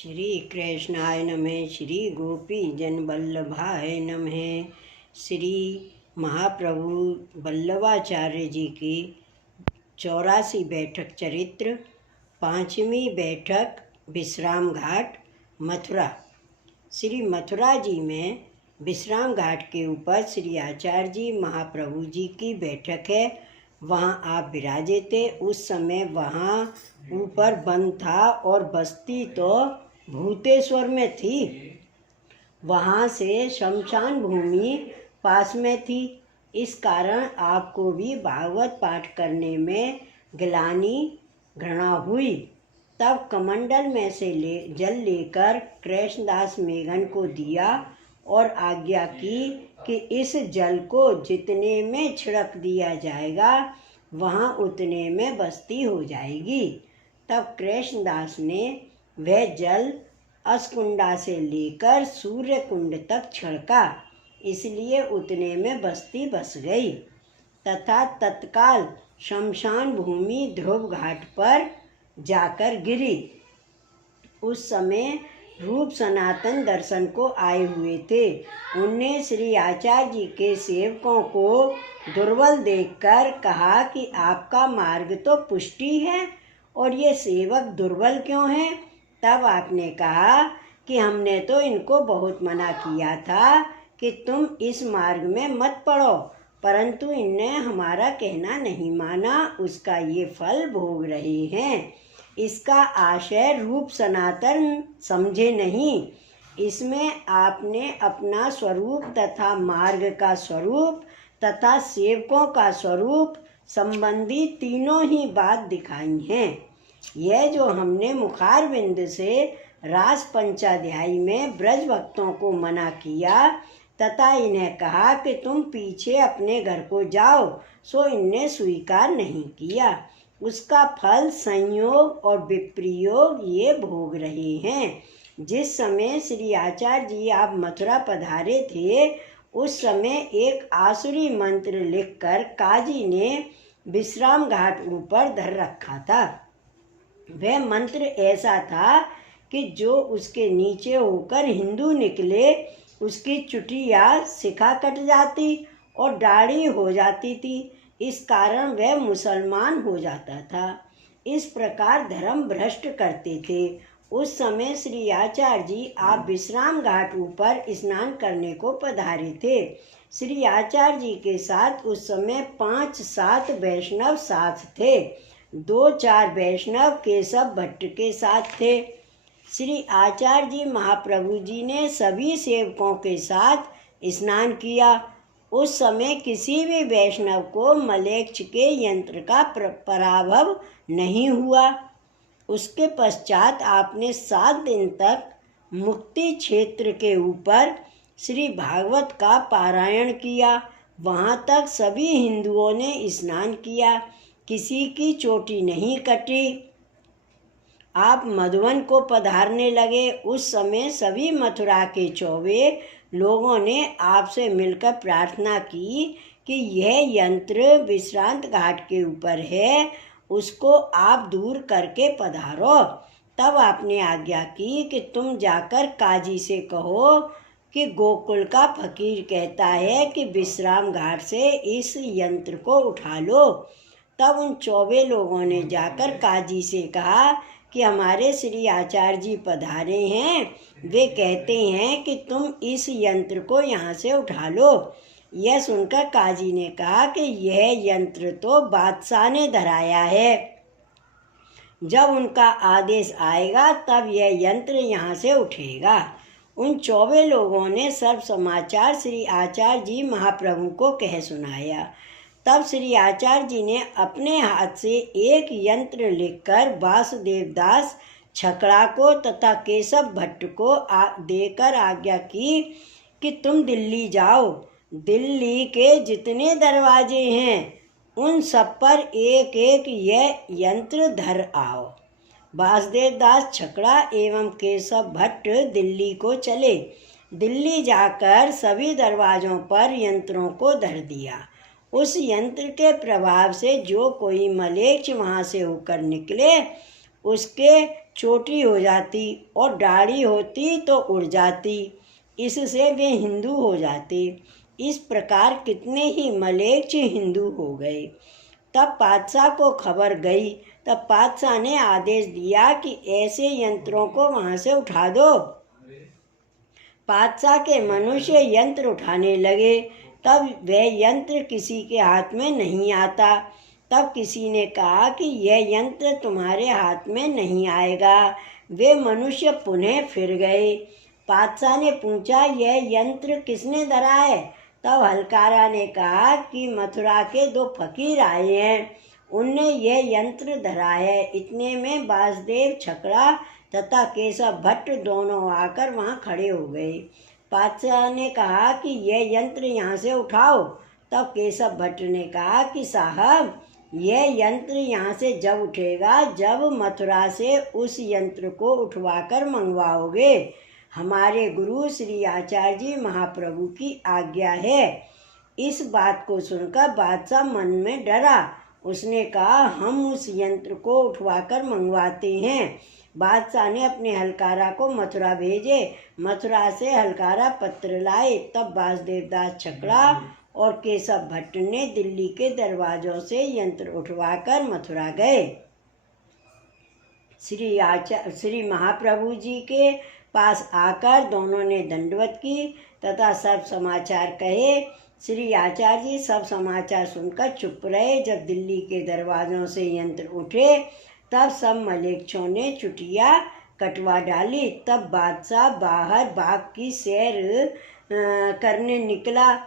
श्री कृष्णाय नमः। श्री गोपी जन वल्लभाय नमः। श्री महाप्रभु वल्लभाचार्य जी की 84 बैठक चरित्र, 5वीं बैठक विश्राम घाट मथुरा। श्री मथुरा जी में विश्राम घाट के ऊपर श्री आचार्य जी महाप्रभु जी की बैठक है। वहाँ आप विराजे थे। उस समय वहाँ ऊपर वन था और बस्ती तो भूतेश्वर में थी। वहाँ से शमशान भूमि पास में थी। इस कारण आपको भी भागवत पाठ करने में गिलानी घृणा हुई। तब कमंडल में से जल लेकर कृष्णदास मेघन को दिया और आज्ञा की कि इस जल को जितने में छिड़क दिया जाएगा वहाँ उतने में बस्ती हो जाएगी। तब कृष्णदास ने वह जल अस्कुंडा से लेकर सूर्य कुंड तक छिड़का, इसलिए उतने में बस्ती बस गई तथा तत्काल शमशान भूमि ध्रुव घाट पर जाकर गिरी। उस समय रूप सनातन दर्शन को आए हुए थे। उनने श्री आचार्य जी के सेवकों को दुर्बल देखकर कहा कि आपका मार्ग तो पुष्टि है और ये सेवक दुर्बल क्यों हैं? तब आपने कहा कि हमने तो इनको बहुत मना किया था कि तुम इस मार्ग में मत पड़ो, परंतु इनने हमारा कहना नहीं माना। उसका ये फल भोग रहे हैं। इसका आशय रूप सनातन समझे नहीं। इसमें आपने अपना स्वरूप तथा मार्ग का स्वरूप तथा सेवकों का स्वरूप संबंधी तीनों ही बात दिखाई हैं। यह जो हमने मुखारविंद से रास पंचाध्यायी में ब्रज भक्तों को मना किया तथा इन्हें कहा कि तुम पीछे अपने घर को जाओ, सो इनने स्वीकार नहीं किया। उसका फल संयोग और विप्रयोग ये भोग रहे हैं। जिस समय श्री आचार्य जी आप मथुरा पधारे थे, उस समय एक आसुरी मंत्र लिखकर काजी ने विश्राम घाट ऊपर धर रखा था। वह मंत्र ऐसा था कि जो उसके नीचे होकर हिंदू निकले उसकी चुटिया शिखा कट जाती और दाढ़ी हो जाती थी। इस कारण वह मुसलमान हो जाता था। इस प्रकार धर्म भ्रष्ट करते थे। उस समय श्री आचार्य जी आप विश्राम घाट ऊपर स्नान करने को पधारे थे। श्री आचार्य जी के साथ उस समय 5-7 वैष्णव साथ थे। 2-4 वैष्णव केशव भट्ट के साथ थे। श्री आचार्य जी महाप्रभु जी ने सभी सेवकों के साथ स्नान किया। उस समय किसी भी वैष्णव को मलेच्छ के यंत्र का पराभव नहीं हुआ। उसके पश्चात आपने 7 दिन तक मुक्ति क्षेत्र के ऊपर श्री भागवत का पारायण किया। वहाँ तक सभी हिंदुओं ने स्नान किया, किसी की चोटी नहीं कटी। आप मधुवन को पधारने लगे। उस समय सभी मथुरा के 24 लोगों ने आपसे मिलकर प्रार्थना की कि यह यंत्र विश्रांत घाट के ऊपर है, उसको आप दूर करके पधारो। तब आपने आज्ञा की कि तुम जाकर काजी से कहो कि गोकुल का फकीर कहता है कि विश्राम घाट से इस यंत्र को उठा लो। तब उन 24 लोगों ने जाकर काजी से कहा कि हमारे श्री आचार्य जी पधारे हैं, वे कहते हैं कि तुम इस यंत्र को यहाँ से उठा लो। यह सुनकर काजी ने कहा कि यह यंत्र तो बादशाह ने धराया है, जब उनका आदेश आएगा तब यह यंत्र यहाँ से उठेगा। उन 24 लोगों ने सर्व समाचार श्री आचार्य जी महाप्रभु को कह सुनाया। तब श्री आचार्य जी ने अपने हाथ से एक यंत्र लिखकर वासुदेव दास छकड़ा को तथा केशव भट्ट को देकर आज्ञा की कि तुम दिल्ली जाओ। दिल्ली के जितने दरवाजे हैं उन सब पर एक एक यह यंत्र धर आओ। वासुदेव दास छकड़ा एवं केशव भट्ट दिल्ली को चले। दिल्ली जाकर सभी दरवाजों पर यंत्रों को धर दिया। उस यंत्र के प्रभाव से जो कोई मलेच्छ वहाँ से होकर निकले उसके छोटी हो जाती और दाढ़ी होती तो उड़ जाती, इससे वे हिंदू हो जाते। इस प्रकार कितने ही मलेच्छ हिंदू हो गए। तब बादशाह को खबर गई। तब बादशाह ने आदेश दिया कि ऐसे यंत्रों को वहाँ से उठा दो। बादशाह के मनुष्य यंत्र उठाने लगे, तब वह यंत्र किसी के हाथ में नहीं आता। तब किसी ने कहा कि यह यंत्र तुम्हारे हाथ में नहीं आएगा। वे मनुष्य पुनः फिर गए। बादशाह ने पूछा, यह यंत्र किसने धरा है? तब हलकारा ने कहा कि मथुरा के 2 फकीर आए हैं, उनने यह यंत्र धरा है। इतने में वासुदेव छकड़ा तथा केशव भट्ट दोनों आकर वहाँ खड़े हो गए। बादशाह ने कहा कि यह यंत्र यहाँ से उठाओ। तब केशव भट्ट ने कहा कि साहब, यह यंत्र यहाँ से जब उठेगा जब मथुरा से उस यंत्र को उठवाकर मंगवाओगे। हमारे गुरु श्री आचार्य जी महाप्रभु की आज्ञा है। इस बात को सुनकर बादशाह मन में डरा। उसने कहा, हम उस यंत्र को उठवाकर मंगवाते हैं। बादशाह ने अपने हलकारा को मथुरा भेजे। मथुरा से हलकारा पत्र लाए। तब वासुदेव दास छकड़ा और केशव भट्ट ने दिल्ली के दरवाजों से यंत्र उठवाकर मथुरा गए। श्री महाप्रभु जी के पास आकर दोनों ने दंडवत की तथा सब समाचार कहे। श्री आचार्य जी सब समाचार सुनकर चुप रहे। जब दिल्ली के दरवाजों से यंत्र उठे तब सब मलेच्छों ने चुटिया कटवा डाली। तब बादशाह बाहर बाग की सैर करने निकला।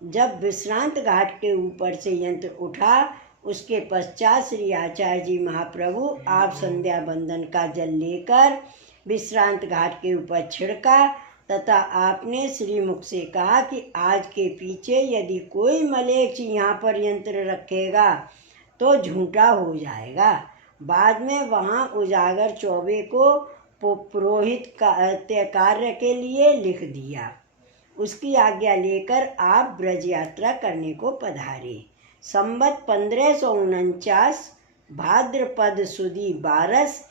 जब विश्रांत घाट के ऊपर से यंत्र उठा, उसके पश्चात श्री आचार्य जी महाप्रभु आप संध्या बंदन का जल लेकर विश्रांत घाट के ऊपर छिड़का तथा आपने श्रीमुख से कहा कि आज के पीछे यदि कोई मलेच्छ यहाँ पर यंत्र रखेगा तो झूठा हो जाएगा। बाद में वहाँ उजागर चौबे को पुरोहित कार्य के लिए लिख दिया। उसकी आज्ञा लेकर आप ब्रज यात्रा करने को पधारे। संवत 1549 भाद्रपद सुदी 12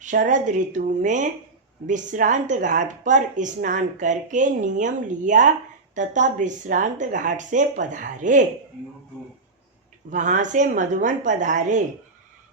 शरद ऋतु में विश्रांत घाट पर स्नान करके नियम लिया तथा विश्रांत घाट से पधारे। वहाँ से मधुवन पधारे।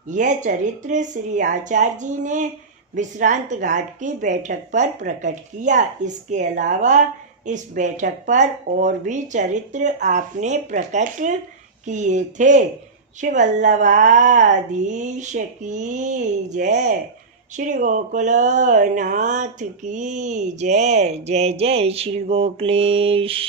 यह चरित्र श्री आचार्य जी ने विश्रांत घाट की बैठक पर प्रकट किया। इसके अलावा इस बैठक पर और भी चरित्र आपने प्रकट किए थे। श्री वल्लभाधीश की जय। श्री गोकुलनाथ की जय। जय जय श्री गोकुलेश।